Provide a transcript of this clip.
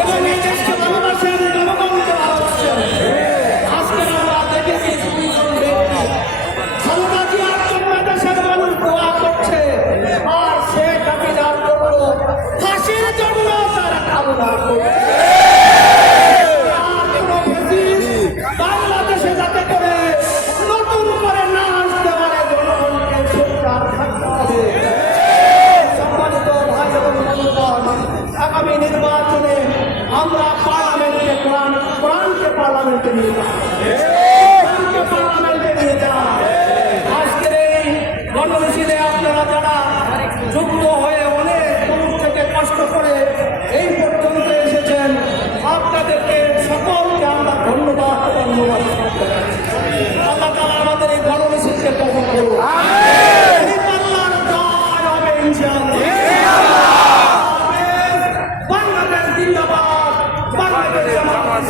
এবং এই দেশকে ভালোবাসেন, জনগণকে ভালোবাসেন। আজকে আমরা দেখেছি দুইজন ব্যক্তি খালেদা জিয়ার জন্য দেশের মানুষ দোয়া করছে, আর শেখ হাসিনার জন্য ফাঁসির জন্য তারা কামনা করছে। বাংলাদেশে যাতে করে নতুন করে না আসতে পারে, জনগণকে সোচ্চার থাকতে হবে। সম্মানিত ভাই এবং বন্ধুগণ, আগামী নির্বাচনে আমরা পার্লামেন্টে কোরআনকে পার্লামেন্টে নিয়ে যান। আজকের এই গণমিছিলে আপনারা যারা যুক্ত হয়ে অনেক দূর থেকে কষ্ট করে এই পর্যন্ত এসেছেন, আপনাদেরকে সকলকে আমরা ধন্যবাদ করতে চাচ্ছি। আল্লাহ তাআলা আমাদের এই গণমিছিলকে কবুল করুন। জয় হবে ইনশাআল্লাহ। বাংলাদেশ জিন্দাবাদ, বাংলাদেশ জিন্দাবাদ।